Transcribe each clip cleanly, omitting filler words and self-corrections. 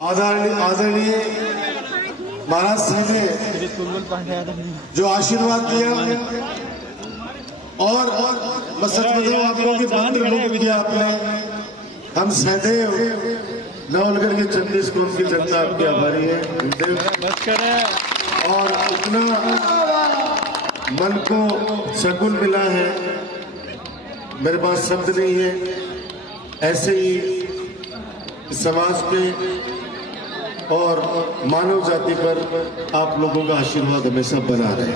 आदरणीय महाराज श्री ने जो आशीर्वाद दिया और मैं सच बताऊं आप लोगों की बहुत किया आपने। हम सदैव नवलगढ़ के चंडी स्कूल की जनता आपकी आभारी है और इतना मन को सुकून मिला है, मेरे पास शब्द नहीं है। ऐसे ही समाज पे और मानव जाति पर आप लोगों का आशीर्वाद हमेशा बना रहे।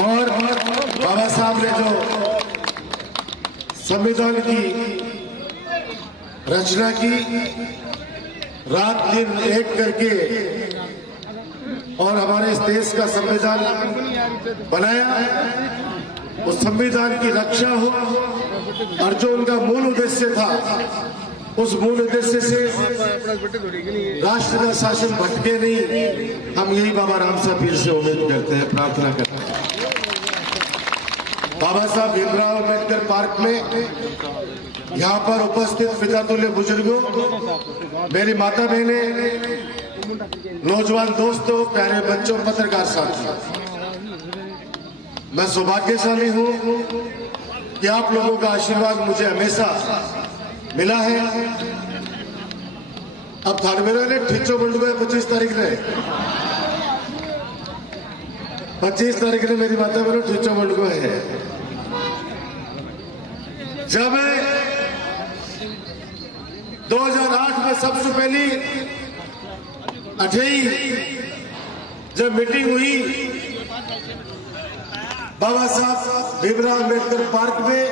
और बाबा साहब ने जो संविधान की रचना की, रात दिन एक करके और हमारे इस देश का संविधान बनाया, उस संविधान की रक्षा हो और जो उनका मूल उद्देश्य था, उस मूल उद्देश्य से राष्ट्र का शासन भटके नहीं। हम यही बाबा राम साहब पीर से उम्मीद करते हैं, प्रार्थना करते हैं। बाबा साहब भीमराव अम्बेडकर पार्क में यहाँ पर उपस्थित पिता तुल्य बुजुर्गों, मेरी माता बहनें, नौजवान दोस्तों, प्यारे बच्चों, पत्रकार साथियों, मैं सौभाग्यशाली हूँ कि आप लोगों का आशीर्वाद मुझे हमेशा मिला है। अब थानवेरा ने ठीचो बंडू है 25 तारीख ने, 25 तारीख ने मेरी माता बहनों ठीचो बंडू है। जब 2008 में सबसे पहली 28 जब मीटिंग हुई बाबा साहब भीमराव अम्बेडकर पार्क में,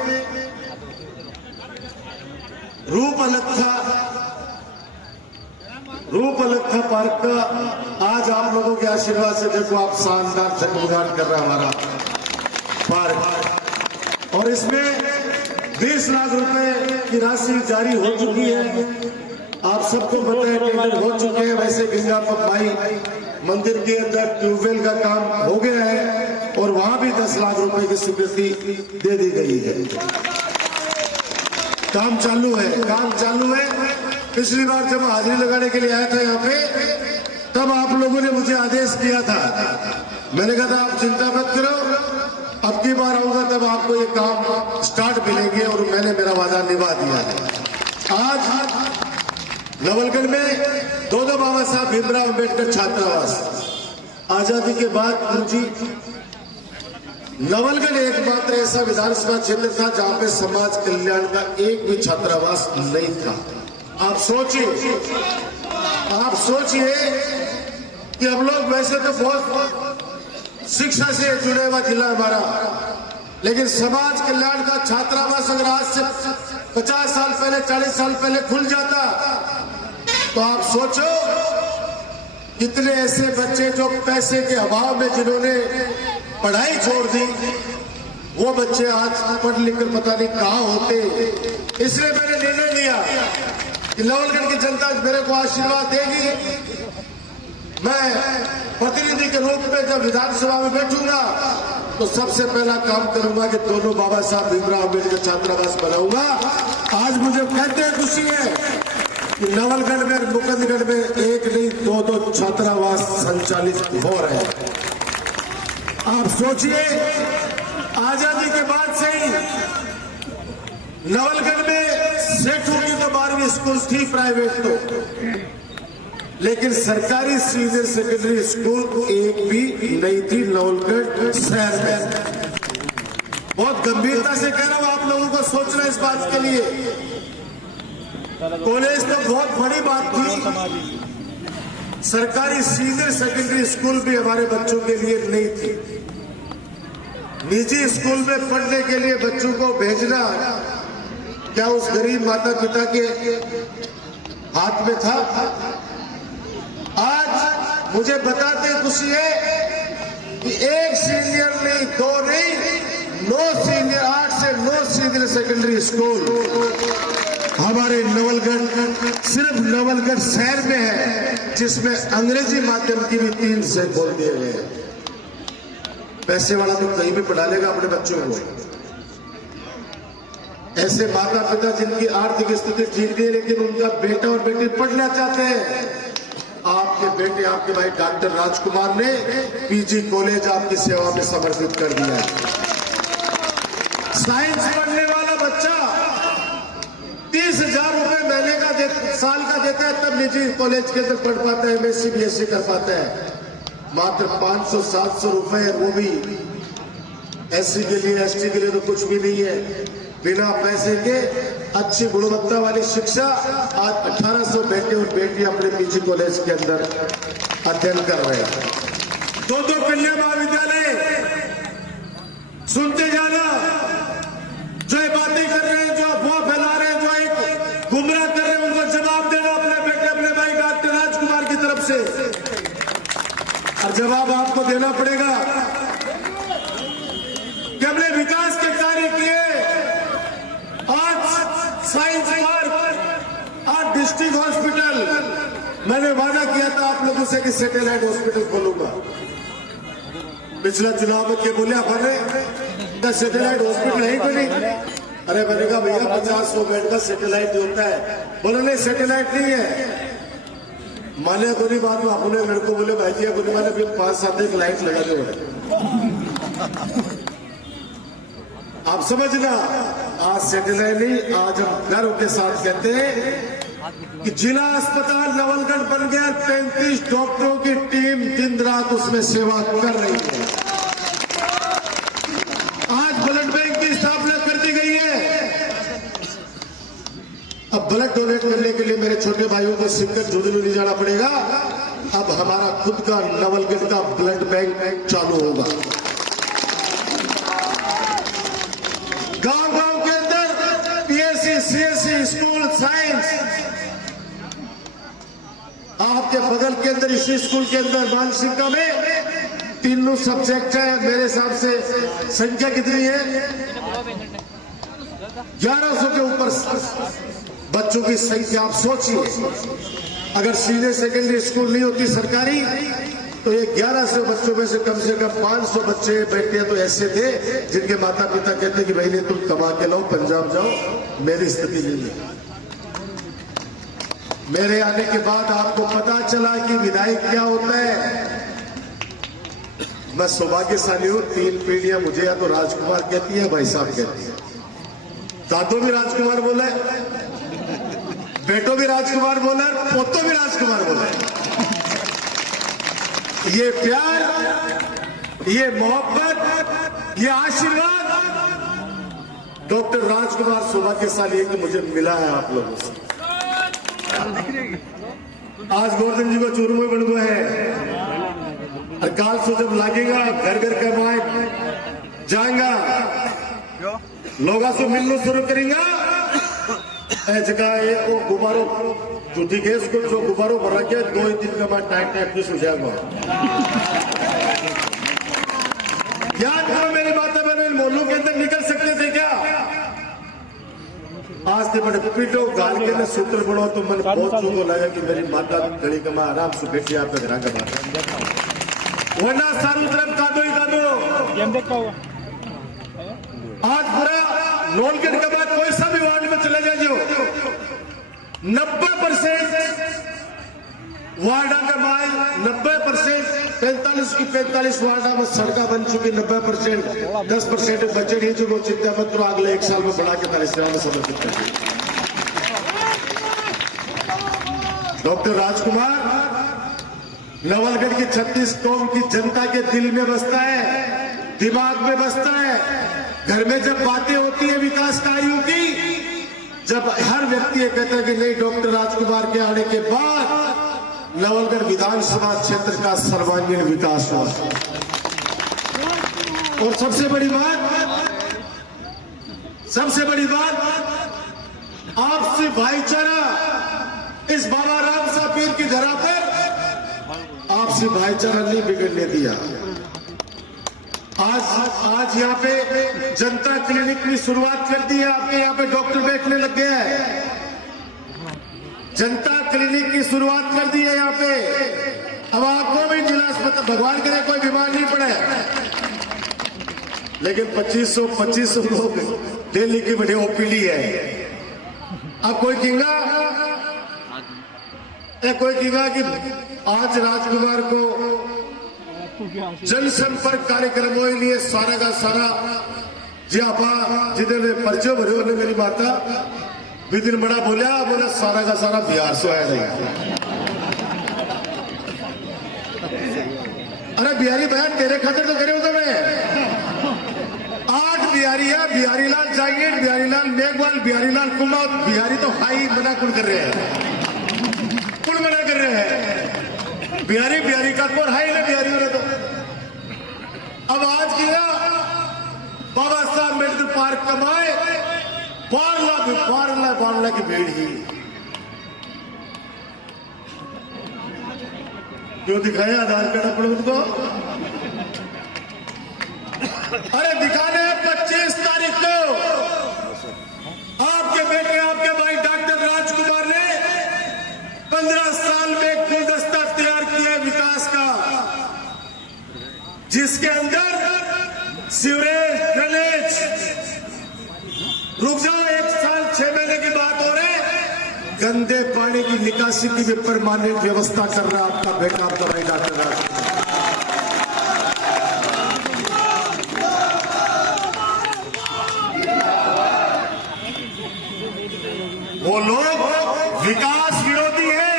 रूप अलग था पार्क का। आज आप लोगों के आशीर्वाद से देखो आप शानदार जगमगाहट कर रहा है हमारा पार्क। और इसमें 20 लाख रुपए की राशि जारी हो चुकी है। आप सबको पता है टेंडर हो चुके हैं। वैसे गंगा पम्बाई मंदिर के अंदर ट्यूबवेल का काम हो गया है और वहां भी 10 लाख रुपए की स्वीकृति दे दी गई है। काम चालू है। पिछली बार जब हाजिरी लगाने के लिए आया था यहाँ पे, तब आप लोगों ने मुझे आदेश किया था, मैंने कहा था आप चिंता मत करो, अब की बार आऊंगा तब आपको ये काम स्टार्ट मिलेंगे, और मैंने मेरा वादा निभा दिया है। आज नवलगढ़ में दो बाबा साहब भीमराव अम्बेडकर छात्रावास, आजादी के बाद जी नवलगढ़ एकमात्र ऐसा विधानसभा क्षेत्र था जहां पे समाज कल्याण का एक भी छात्रावास नहीं था। आप सोचिए कि हम लोग वैसे तो बहुत शिक्षा से जुड़े हुआ जिला हमारा, लेकिन समाज कल्याण का छात्रावास अगर आज से 50 साल पहले, 40 साल पहले खुल जाता, तो आप सोचो कितने ऐसे बच्चे जो पैसे के अभाव में जिन्होंने पढ़ाई छोड़ दी, वो बच्चे आज पढ़ लिख कर पता नहीं कहाँ होते। इसलिए मैंने निर्णय लिया कि नवलगढ़ की जनता मेरे को आशीर्वाद देगी, मैं प्रतिनिधि के रूप में जब विधानसभा में बैठूंगा तो सबसे पहला काम करूंगा कि दोनों बाबा साहब भीमराव अम्बेडकर छात्रावास बनाऊंगा। आज मुझे कहते हैं खुशी है कि नवलगढ़ में, मुकुंदगढ़ में एक नहीं दो छात्रावास संचालित हो रहे हैं। आप सोचिए आजादी के बाद से ही नवलगढ़ में सेठों की तो 12वीं स्कूल थी प्राइवेट तो, लेकिन सरकारी सीनियर सेकेंडरी स्कूल एक भी नहीं थी नवलगढ़ शहर में। बहुत गंभीरता से कह रहा हूं, आप लोगों को सोचना इस बात के लिए। कॉलेज तो बहुत बड़ी बात थी, सरकारी सीनियर सेकेंडरी स्कूल भी हमारे बच्चों के लिए नहीं थी। निजी स्कूल में पढ़ने के लिए बच्चों को भेजना क्या उस गरीब माता पिता के हाथ में था? आज मुझे बताते खुशी है कि एक सीनियर नहीं, 2 नहीं, 9 सीनियर, 8 से 9 सीनियर सेकेंडरी स्कूल हमारे नवलगढ़, सिर्फ नवलगढ़ शहर में है, जिसमें अंग्रेजी माध्यम की भी 3 से बोल दिए गए हैं। पैसे वाला तो कहीं भी पढ़ा लेगा अपने बच्चों को, ऐसे माता पिता जिनकी आर्थिक स्थिति ठीक नहीं है लेकिन उनका बेटा और बेटी पढ़ना चाहते हैं, आपके बेटे आपके भाई डॉक्टर राजकुमार ने पीजी कॉलेज आपकी सेवा में समर्पित कर दिया है। साइंस पढ़ने वाला बच्चा 30,000 रुपए महीने का साल का देता है, तब निजी कॉलेज के अंदर पढ़ पाता है, एमएससी बीएससी कर पाता है। मात्र 500-700 रुपए, वो भी एससी के लिए एसटी के लिए तो कुछ भी नहीं है। बिना पैसे के अच्छी गुणवत्ता वाली शिक्षा आज 1800 बेटे और बेटी अपने पीजी कॉलेज के अंदर अध्ययन कर रहे हैं। दो कन्या महाविद्यालय, सुनते जाना, जो ये बातें कर रहे हैं, जो अफवाह फैला रहे हैं, जो एक गुमराह कर रहे हैं, उनको जवाब देना अपने बेटे अपने भाई डॉक्टर राजकुमार की तरफ से। और जवाब आपको देना पड़ेगा कि हमने विकास के कार्य किए। आज साइंस पार्क, आज डिस्ट्रिक्ट हॉस्पिटल, मैंने वादा किया था आप लोगों से कि सैटेलाइट हॉस्पिटल खोलूंगा। पिछला चुनाव में क्या बोले हमारे सैटेलाइट हॉस्पिटल है ही नहीं। अरे मैंने कहा भैया 50-100 बेड का सैटेलाइट होता है। बोले नहीं सैटेलाइट नहीं है। माने को नहीं बात में अपने मेरे को बोले भाई जी को नहीं माने, फिर 5-7 एक लाइट लगा दे बोले। आप समझना, आज सैटेलाइट नहीं, आज हम गर्व के साथ कहते हैं कि जिला अस्पताल नवलगढ़ बन गया। 35 डॉक्टरों की टीम दिन रात उसमें सेवा कर रही है। आज ब्लड बैंक की स्थापना कर दी गई है। अब ब्लड डोनेट करने के लिए मेरे छोटे भाइयों को सिंगर झुंझुनू नहीं जाना पड़ेगा। अब हमारा खुद का नवलगढ़ का ब्लड बैंक चालू होगा। गांव-गांव के अंदर पीएससी सीएससी स्कूल साइंस, आपके बगल के अंदर इसी स्कूल के अंदर मानसिका में तीनों सब्जेक्ट है। मेरे हिसाब से संख्या कितनी है? 1100 के ऊपर बच्चों की संख्या। आप सोचिए, अगर सीनियर सेकेंडरी स्कूल नहीं होती सरकारी तो ये 1100 बच्चों में से कम 500 बच्चे बैठे तो ऐसे थे जिनके माता पिता कहते कि भाई ने तुम कमा के लाओ, पंजाब जाओ, मेरी स्थिति नहीं है। मेरे आने के बाद आपको पता चला कि विधायक क्या होता है। मैं सौभाग्यशाली हूं, 3 पीढ़ियां मुझे या तो राजकुमार कहती है, भाई साहब कहती है। दादो भी राजकुमार बोला है, बेटो भी राजकुमार बोला है, पोतो भी राजकुमार बोला है। ये प्यार, ये मोहब्बत, ये आशीर्वाद डॉक्टर राजकुमार सौभाग्यशाली है कि मुझे मिला है आप लोगों से। आज गोवर्धन जी को चूरमो बन गए हैं और काल से जब लगेगा घर घर का माइक जाएगा, लोगों से मिलना शुरू करेंगे। जगह वो गुब्बारों झूठी गैस को जो गुब्बारों भरा के 2 दिन का मैं टाइट हो जाएगा। याद करो मेरी बात है, मैंने मोहल्लों के अंदर निकल सकते थे क्या? आज से बड़े पीटो गाल के अंदर सूत्र पड़ो तो मन बहुत चूको लगा कि मेरी माता घड़ी कमा आराम से बैठी आपके घर का बात, वरना सारू तरफ कादो ही कादो। आज पूरा नौलगढ़ के बाद कोई सा भी वार्ड में चले जाइए, 90% वार्डा का माल 90% 45 की 45 वार्डा में सड़का बन चुकी। 90% 10% बजट ही जो चिंता मत करो, अगले 1 साल में बढ़ा के 40 में समर्पित कर। डॉक्टर राजकुमार नवलगढ़ की 36 कौम की जनता के दिल में बसता है, दिमाग में बसता है। घर में जब बातें होती है विकास कार्यों की, जब हर व्यक्ति ये कहता है कि नहीं डॉक्टर राजकुमार के आने के बाद नवलगढ़ विधानसभा क्षेत्र का सर्वांगीण विकास हुआ। और सबसे बड़ी बात आपसी भाईचारा, इस बाबा राम साहब पीर की धरा पर आपसी भाईचारा नहीं बिगड़ने दिया। आज यहाँ पे जनता क्लिनिक की शुरुआत कर दी है। आपके यहाँ पे डॉक्टर बैठने लग गए हैं। जनता क्लिनिक की शुरुआत कर दी है यहाँ पे। अब आपको भी जिला अस्पताल, भगवान करे कोई बीमार नहीं पड़े, लेकिन 2500 लोग दिल्ली की बड़ी ओपीडी है। अब कोई कहेगा कि आज राजकुमार को जनसंपर्क कार्यक्रमों के लिए सारा का सारा जी आप जिन्हें परिचय भरे उन्हें मेरी माता विदिन बड़ा बोला सारा का सारा बिहार से आया नहीं। अरे बिहारी बहन तेरे खातिर तो करे हो तो मैं 8 बिहारी है, बिहारी लाल जागीर, बिहारी लाल मेघवाल, बिहारी लाल कुमार, बिहारी तो हाई मना कुल कर रहे हैं, कुल मना कर रहे हैं। बिहारी का कोर हाई ना बिहारी वाले तो। अब आज किया बाबा साहब अम्बेडकर पार्क कमाए 12 लाख की भीड़ ही क्यों दिखाया आधार कार्ड अपने उनको। अरे दिखाने 25 तारीख को आपके बेटे आपके भाई डॉक्टर राजकुमार ने 15 साल में गुलदस्ता तैयार किया विकास का, जिसके अंदर सीवरेज ड्रेनेज रुक जाओ 1 साल 6 महीने की बात हो रही, गंदे पानी की निकासी की भी परमानेंट व्यवस्था कर रहा आपका बेटा आपका भाई डॉक्टर राजकुमार। वो लोग विकास विरोधी है,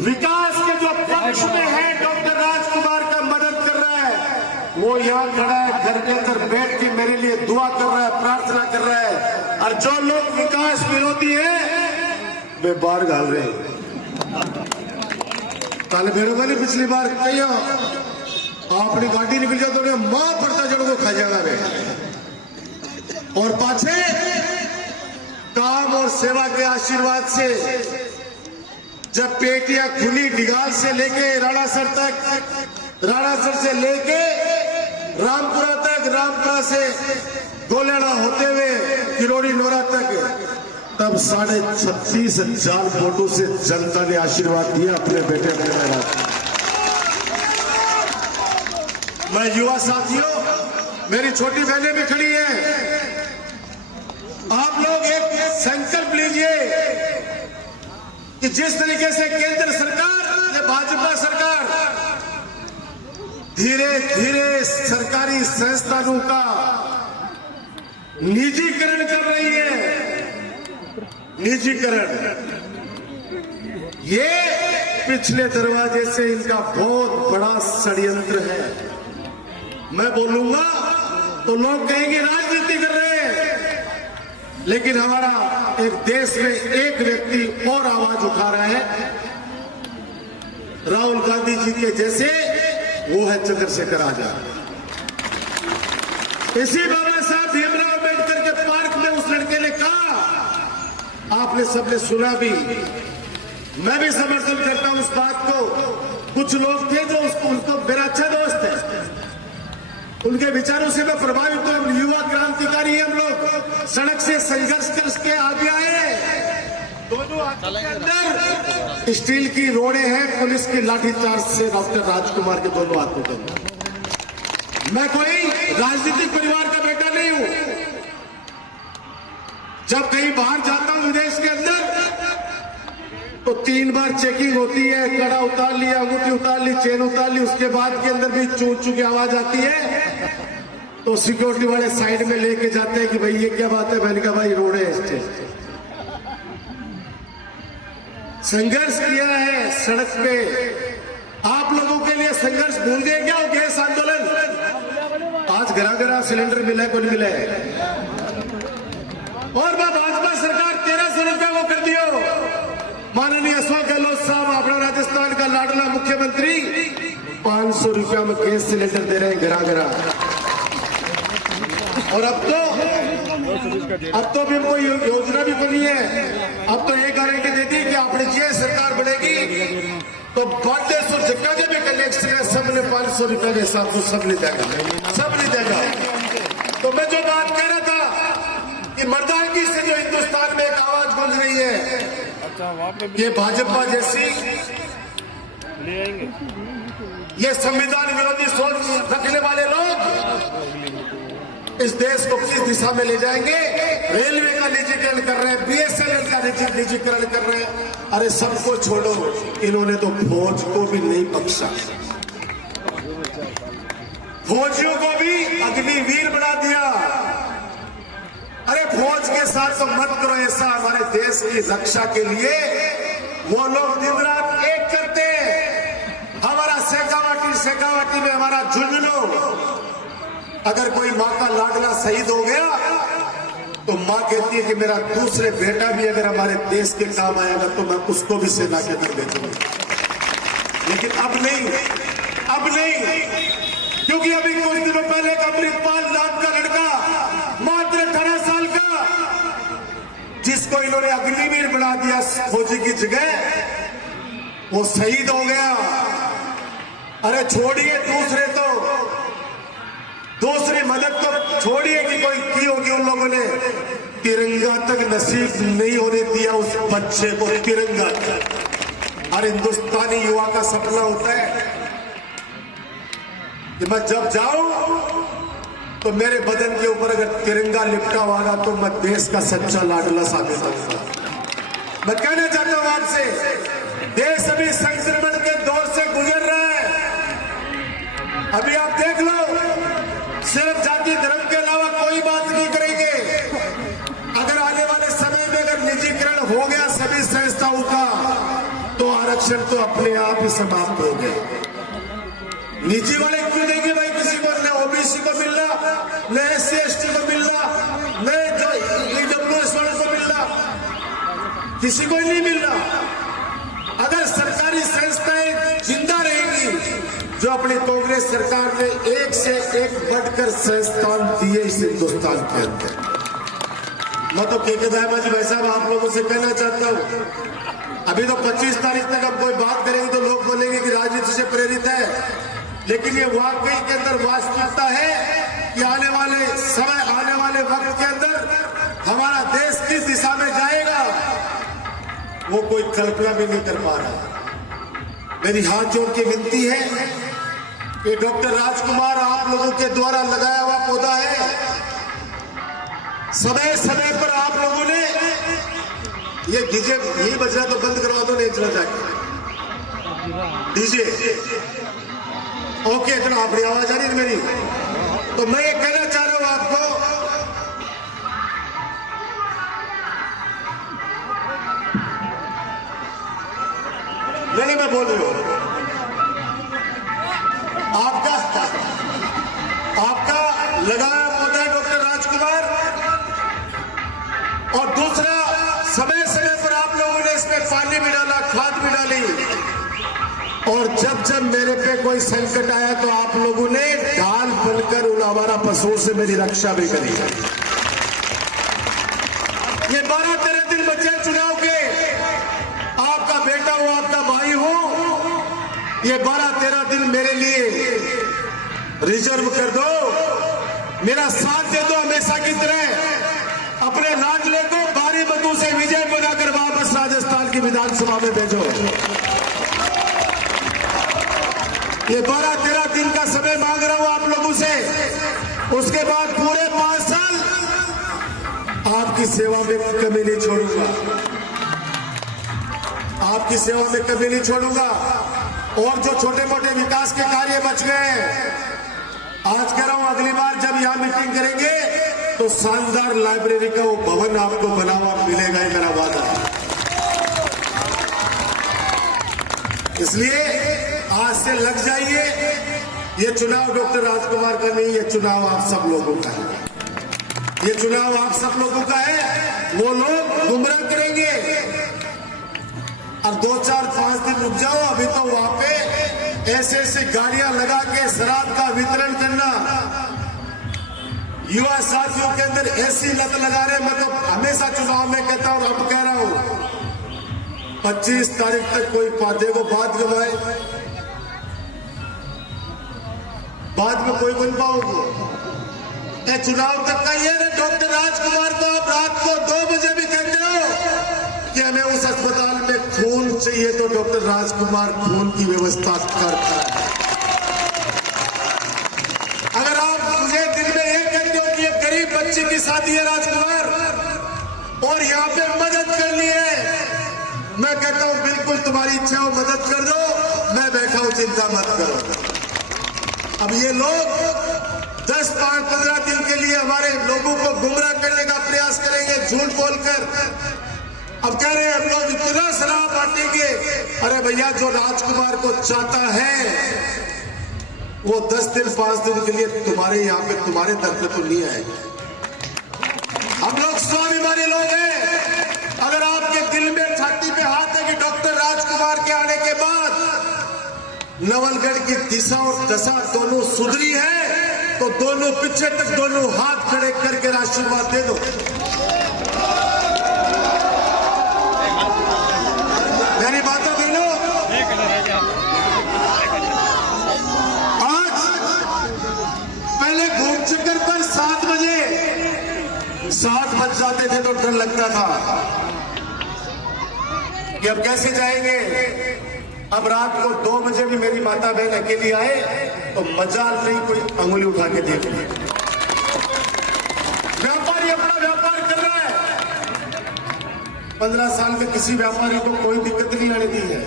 विकास के जो पक्ष में है डॉक्टर राजकुमार का मदद कर रहा है, वो यहाँ खड़ा है घर के अंदर बैठ के मेरे लिए दुआ कर रहा है, प्रार्थना कर रहा है। और जो लोग विकास विरोधी है वे बाहर घाल रहे हैं। कल मेरे वाली पिछली बार कही अपनी गाड़ी निकल जाओ तो मां पड़ता जड़ों को खा जाएगा वे, और पाछे काम और सेवा के आशीर्वाद से जब पेटियां खुली डिगाल से लेके राणासर तक, राणासर से लेके रामपुरा तक, रामपुरा से गोलेड़ा होते हुए किरोड़ी नोरा तक, तब 36,500 वोटों से जनता ने आशीर्वाद दिया अपने बेटे अपने महाराज। मैं युवा साथियों, मेरी छोटी बहनें भी खड़ी हैं, आप लोग एक संकल्प लीजिए कि जिस तरीके से केंद्र सरकार या भाजपा सरकार धीरे धीरे सरकारी संस्थानों का निजीकरण कर रही है, निजीकरण, ये पिछले दरवाजे से इनका बहुत बड़ा षड्यंत्र है। मैं बोलूंगा तो लोग कहेंगे राजनीति कर रहे हैं, लेकिन हमारा एक देश में एक व्यक्ति और आवाज उठा रहा है, राहुल गांधी जी के जैसे, वो है चंद्रशेखर आजाद। इसी बाबा साहब भीमराव अम्बेडकर के पार्क में उस लड़के ने कहा, आपने सबने सुना भी, मैं भी समर्थन करता हूं उस बात को। कुछ लोग थे जो उनको मेरा अच्छा दोस्त है, उनके विचारों से मैं प्रभावित हूं। युवा क्रांतिकारी हम लोग सड़क से संघर्ष करके आगे आए, दोनों हाथों के अंदर स्टील की रोड़े हैं, पुलिस की लाठीचार्ज से डॉक्टर राजकुमार के दोनों हाथों के अंदर। मैं कोई राजनीतिक परिवार का बेटा नहीं हूं। जब कहीं बाहर जाता हूं विदेश के अंदर तो 3 बार चेकिंग होती है, कड़ा उतार लिया, अंगूठी उतार ली, चेन उतार ली, उसके बाद के अंदर भी चू चू की आवाज आती है तो सिक्योरिटी वाले साइड में लेके जाते हैं कि भाई ये क्या बात है। मैंने कहा भाई रोड है, संघर्ष किया है सड़क पे। आप लोगों के लिए संघर्ष भूल गए क्या? वो गैस आंदोलन, आज घरा घरा सिलेंडर मिला है, कौन मिला है? और भाजपा सरकार 1300 रुपया वो कर दियो। माननीय अशोक गहलोत साहब अपना राजस्थान का लाडला मुख्यमंत्री 500 रुपया में गैस सिलेंडर दे रहे हैं घरा घरा। और अब तो भी कोई योजना भी बनी है। अब तो ये गारंटी देती है कि अपनी ये सरकार बढ़ेगी तो 3200 जगह के भी कलेक्शन है, सबने 500 रुपया के हिसाब से सब नहीं देगा, सब नहीं देगा। तो मैं जो बात कह रहा था कि मर्दानगी से जो हिंदुस्तान में एक आवाज गूंज रही है कि भाजपा जैसी ये संविधान विरोधी सोच रखने वाले लोग इस देश को किस दिशा में ले जाएंगे? रेलवे का निजीकरण कर रहे हैं, बीएसएनएल का निजीकरण कर रहे हैं। अरे सबको छोड़ो, इन्होंने तो फौज को भी नहीं बख्शा, फौजियों को भी अग्निवीर बना दिया। अरे फौज के साथ तो मत करो ऐसा। हमारे देश की रक्षा के लिए वो लोग दिन रात एक करते हैं। हमारा शेखावाटी में हमारा झुंझुनू, अगर कोई माँ का लाडला शहीद हो गया तो माँ कहती है कि मेरा दूसरे बेटा भी अगर हमारे देश के काम आएगा तो मैं उसको भी सेना के अंदर भेजूंगा। लेकिन अब नहीं, क्योंकि अभी कुछ दिनों पहले एक अमृतपाल नाम का लड़का, मात्र 18 साल का, जिसको इन्होंने अग्निवीर बना दिया फौजी की जगह, वो शहीद हो गया। अरे छोड़िए दूसरी मदद तो छोड़िए कि कोई की होगी, उन लोगों ने तिरंगा तक नसीब नहीं होने दिया उस बच्चे को, तिरंगा। हर हिंदुस्तानी युवा का सपना होता है कि मैं जब जाऊं तो मेरे बदन के ऊपर अगर तिरंगा लिपटा होगा तो मैं देश का सच्चा लाडला साबित होऊंगा। मैं कहना चाहता हूं आपसे, देश अभी संक्रमण के दौर से गुजर रहा है। अभी आप देख लो, सिर्फ जाति धर्म के अलावा कोई बात नहीं करेंगे। अगर आने वाले समय में अगर निजीकरण हो गया सभी संस्थाओं का, तो आरक्षण तो अपने आप ही समाप्त हो गए। निजी वाले क्यों देंगे भाई? किसी को न ओबीसी को मिलना, न SC/ST को मिलना, न EWS वालों को मिलना, किसी को नहीं मिलना। अगर सरकारी संस्थाएं जिंदा रहेंगी, जो अपनी कांग्रेस सरकार ने एक से एक बढ़कर संस्थान दिए इस हिंदुस्तान के अंदर। मैं तो KK दाहिमा जी भाई साहब आप लोगों से कहना चाहता हूं, अभी तो 25 तारीख तक अब कोई बात करेंगे तो लोग बोलेंगे कि राजनीति से प्रेरित है, लेकिन ये वाकई के अंदर वास्तविकता है कि आने वाले वक्त के अंदर हमारा देश किस दिशा में जाएगा वो कोई कल्पना भी नहीं कर पा रहा। मेरी हाथ जोड़ के विनती है कि डॉक्टर राजकुमार आप लोगों के द्वारा लगाया हुआ पौधा है, समय समय पर आप लोगों ने ये डीजे यही बज रहा तो बंद करवा दो, नहीं चला जाए डीजे। ओके, इतना आपकी आवाज आ रही है मेरी? तो मैं ये कहना चाह रहा हूं आपको, नहीं मैं बोल रही हूं, आपका लगाया पौधा है डॉक्टर राजकुमार, और दूसरा समय समय पर आप लोगों ने इसमें पानी भी डाला, खाद भी डाली, और जब मेरे पे कोई संकट आया तो आप लोगों ने ढाल बनकर उन हमारा पशुओं से मेरी रक्षा भी करी। ये 12-13 दिन बचे चुनाव के, आपका बेटा हो, आपका भाई हो, ये 12-13 दिन मेरे लिए रिजर्व कर दो, मेरा साथ दे दो हमेशा की तरह। अपने लाडले को भारी मतों से विजय बनाकर वापस राजस्थान की विधानसभा में भेजो। ये 12-13 दिन का समय मांग रहा हूं आप लोगों से, उसके बाद पूरे 5 साल आपकी सेवा में कभी नहीं छोड़ूंगा, आपकी सेवा में कभी नहीं छोड़ूंगा। और जो छोटे मोटे विकास के कार्य बच गए, आज कह रहा हूं अगली बार जब यहां मीटिंग करेंगे तो शानदार लाइब्रेरी का वो भवन आपको बना हुआ मिलेगा, ही मेरा वादा है। इसलिए आज से लग जाइए, ये चुनाव डॉक्टर राजकुमार का नहीं, ये चुनाव आप सब लोगों का है, ये चुनाव आप सब लोगों का है। वो लोग गुमराह करेंगे, अब 2-4-5 दिन रुक जाओ। अभी तो वहां पे ऐसे गाड़ियां लगा के शराब का वितरण करना, युवा साथियों के अंदर ऐसी लत लगा रहे। मैं तो हमेशा चुनाव में कहता हूं, अब कह रहा हूं, 25 तारीख तक कोई पादे को बात गवाए, बाद में कोई बन पाओगे। चुनाव तक का ये डॉक्टर राजकुमार को आप रात को 2 बजे भी कहते हो कि हमें उस अस्पताल में खून चाहिए तो डॉक्टर राजकुमार खून की व्यवस्था करता है। अगर आप मुझे दिन में ये कहते हो कि एक गरीब बच्ची की शादी है राजकुमार और यहाँ पे मदद करनी है, मैं कहता हूं बिल्कुल तुम्हारी इच्छा हो मदद कर दो, मैं बैठा हूं, चिंता मत करो। अब ये लोग 10-15 दिन के लिए हमारे लोगों को गुमराह करने का प्रयास करेंगे झूठ बोलकर। अब कह रहे हैं हम लोग इतना शराब बांटेंगे। अरे भैया, जो राजकुमार को चाहता है वो 10 दिन 5 दिन के लिए तुम्हारे यहाँ पे तुम्हारे दर पे तो नहीं आएगा। हम लोग स्वाभिमानी लोग हैं। अगर आपके दिल में छाती पे हाथ है कि डॉक्टर राजकुमार के आने के बाद नवलगढ़ की दिशा और दशा दोनों सुधरी है तो दोनों पीछे तक दोनों हाथ खड़े करके आशीर्वाद दे दो। मेरी बातों सुनो। आज पहले घूम चक्कर पर 7 बज जाते थे तो डर लगता था कि अब कैसे जाएंगे। अब रात को 2 बजे भी मेरी माता बहन अकेली आए तो मजाल नहीं कोई अंगुली उठा के देख ले। व्यापारी अपना व्यापार कर रहा है। 15 साल में किसी व्यापारी को कोई दिक्कत नहीं आने दी है।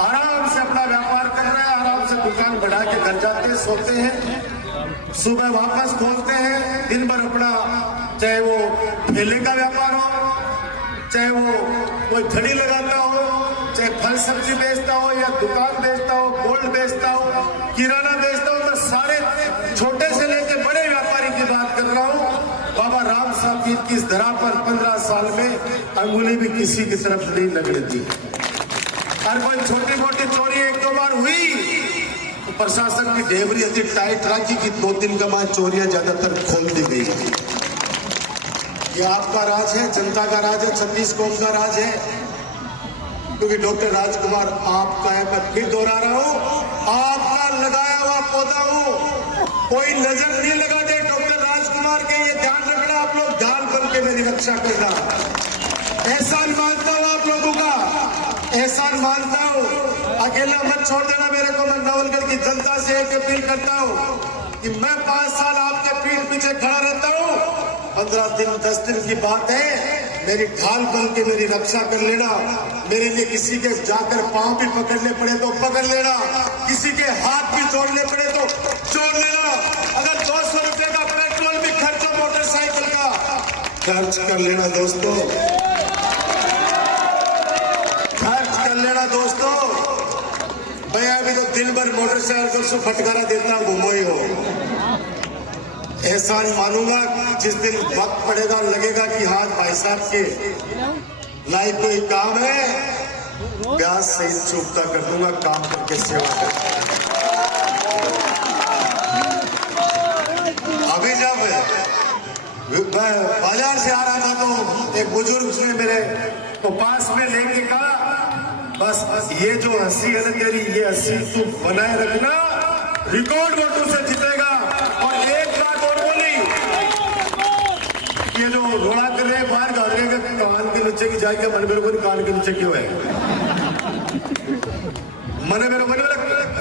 आराम से अपना व्यापार कर रहा है, आराम से दुकान बढ़ा के घर जाते हैं, सोते हैं, सुबह वापस खोलते हैं। दिन भर अपना, चाहे वो ठेले का व्यापार हो, चाहे वो कोई थड़ी लगाता हो, चाहे फल सब्जी बेचता हो या दुकान बेचता हो, गोल्ड बेचता हो, किराना बेचता हो, मैं सारे छोटे से लेकर बड़े व्यापारी की बात कर रहा हूँ। बाबा राम साहब की इस धरा पर 15 साल में अंगुली भी किसी की तरफ नहीं लगने दी। हर कोई छोटी मोटी चोरी 1-2 बार हुई तो प्रशासन की ढेबरी इतनी टाइट रखी कि 2-3 कमा चोरियां ज्यादातर खोल दी गई। ये आपका राज है, जनता का राज है, 36 कौम का राज है। क्योंकि डॉक्टर राजकुमार आपका है, मैं फिर दोहरा रहा हूं, आपका लगाया हुआ पौधा हूं, कोई नजर नहीं लगा दे डॉक्टर राजकुमार के। ये ध्यान रखना, आप लोग ढाल बन के मेरी रक्षा करना। एहसान मानता हूं आप लोगों का, एहसान मानता हूं। अकेला मत छोड़ देना मेरे को। मैं नवलगढ़ की जनता से एक अपील करता हूं कि मैं 5 साल आपके पीठ पीछे खड़ा रहता हूं। 15 दिन 10 दिन की बात है, मेरी ढाल बन के मेरी रक्षा कर लेना। मेरे लिए किसी के जाकर पांव भी पकड़ने पड़े तो पकड़ लेना, किसी के हाथ भी जोड़ने पड़े तो जोड़ लेना। अगर 200 रुपए का पेट्रोल भी खर्च हो मोटरसाइकिल का, खर्च कर लेना दोस्तों, खर्च कर लेना दोस्तों। मैं अभी तो दिन भर मोटरसाइकिल से फटकारा देता हूं, घूमो ही हो। एहसान मानूंगा जिस दिन वक्त पड़ेगा, लगेगा कि हाँ भाई साहब के लाइफ कोई काम है, ब्याज सही चुकता कर दूंगा, काम करके सेवा कर। अभी जब मैं बाजार से आ रहा था तो एक बुजुर्ग उसने मेरे को पास में लेके कहा, बस ये जो हंसी है ना तेरी, ये हंसी तू बनाए रखना, रिकॉर्ड वोटों से जीतेगा। और एक बात और बोली, ये जो रोड़ा कर रहे बाहर गा रहे हैं कान के नीचे की जाएगा, मन मेरे को कान के नीचे क्यों है? मैंने मेरे को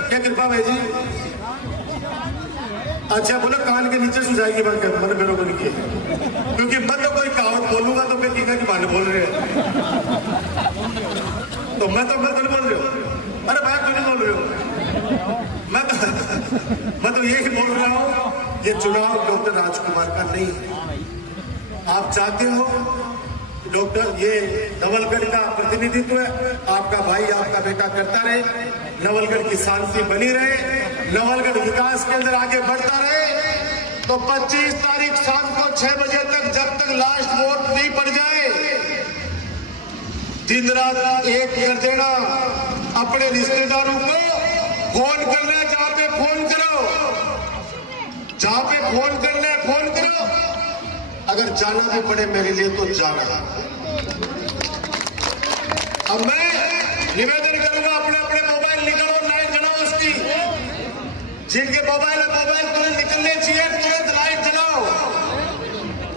क्या कृपा भाई जी, अच्छा बोला कान के नीचे से जाएगी मन मेरे को नहीं, क्योंकि मैं तो कोई कहावत बोलूंगा तो मैं की मान बोल रहे हैं, तो मैं तो बोल रही हूँ। अरे भाई क्यों नहीं बोल रहे हो? मैं तो यही बोल रहा हूँ, ये चुनाव डॉक्टर राजकुमार का नहीं है। आप चाहते हो डॉक्टर, ये नवलगढ़ का प्रतिनिधित्व है, आपका भाई आपका बेटा करता रहे, नवलगढ़ की शांति बनी रहे, नवलगढ़ विकास के अंदर आगे बढ़ता रहे। तो 25 तारीख शाम को 6 बजे तक, जब तक लास्ट वोट नहीं पड़ जाए, दिन रात एक कर देना। अपने रिश्तेदारों को फोन करना है, जहां पे फोन करो, जहां पे फोन करना है फोन करो। अगर जाना भी पड़े मेरे लिए तो जाना। अब मैं निवेदन करूंगा, अपने अपने मोबाइल निकालो, लाइट जलाओ उसकी, जिनके मोबाइल तुरंत निकलने चाहिए, तुरंत लाइट जलाओ।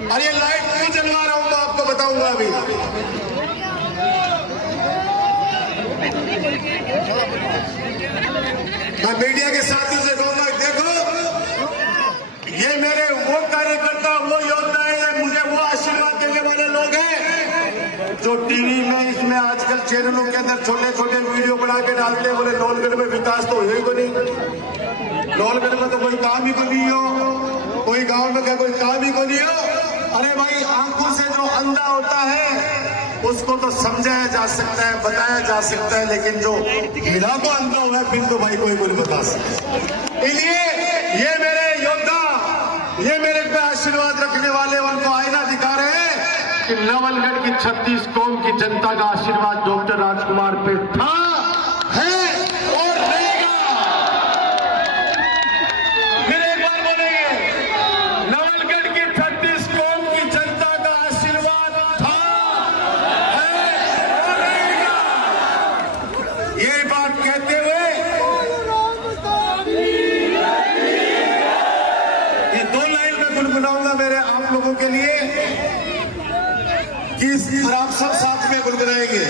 और ये लाइट क्यों जलवा रहा हूं मैं आपको बताऊंगा अभी। मैं मीडिया के साथियों से कहूंगा, देखो ये मेरे वो कार्यकर्ता, वो योद्धा है, ये मुझे वो आशीर्वाद देने वाले लोग हैं जो टीवी में इसमें आजकल चैनलों के अंदर छोटे छोटे वीडियो बना के डालते हैं, बोले लोहलगढ़ में विकास तो हुए को नहीं, लोहलगढ़ में तो कोई काम ही को नहीं हो, कोई गांव में क्या कोई काम ही को नहीं हो। अरे भाई, आंखों से जो अंधा होता है उसको तो समझाया जा सकता है, बताया जा सकता है, लेकिन जो मिला को अंधा हुआ है फिर तो भाई कोई नहीं बता सकता। इसलिए ये मेरे योद्धा, ये मेरे पे आशीर्वाद रखने वाले, उनको आईना दिखा रहे हैं कि नवलगढ़ की 36 कौम की जनता का आशीर्वाद डॉक्टर राजकुमार पे था, है और रहेगा। फिर एक बार बोलेंगे, नवलगढ़ की 36 कौम की जनता का आशीर्वाद था, है और रहेगा। ये बात कहते हुए ये 2 लाइन में गुनगुनाऊंगा मेरे आप लोगों के लिए, और आप सब साथ में गुनगुनाएंगे।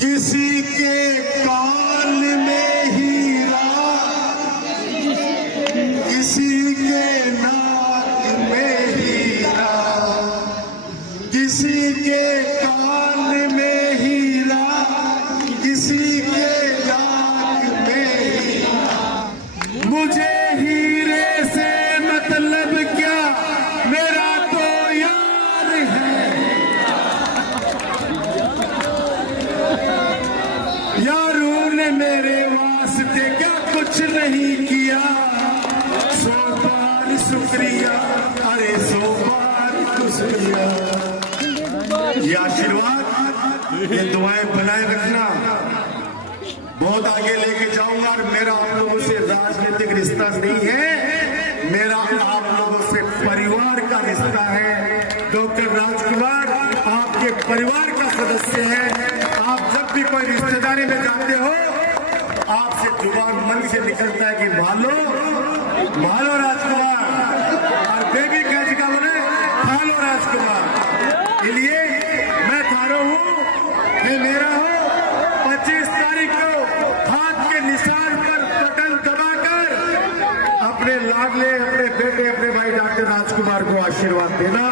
किसी के कान में हीरा, किसी के नाक में हीरा, किसी के कान में हीरा, किसी के नाक में हीरा। मुझे हीरे से मतलब क्या, मेरा तो यार है। यारों ने मेरे वास्ते क्या कुछ नहीं किया, 100 बार शुक्रिया, अरे 100 बार शुक्रिया। ये आशीर्वाद, ये दुआएं बनाए रखना, बहुत आगे लेके जाऊंगा। और मेरा आप लोगों से राजनीतिक रिश्ता नहीं है, मेरा आप लोगों से परिवार का रिश्ता है। डॉक्टर राजकुमार आपके परिवार का सदस्य है। आप जब भी कोई रिश्तेदारी में जाते हो, आपसे जुबान मन से निकलता है कि भालो भालो राजकुमार, और बेबी कैच का बोले भालो राजकुमार। इसलिए मैं थारो हूँ, ये मेरा हो। 25 तारीख को हाथ के निशान पर बटन दबाकर अपने लाडले, अपने बेटे, अपने भाई डॉक्टर राजकुमार को आशीर्वाद देना।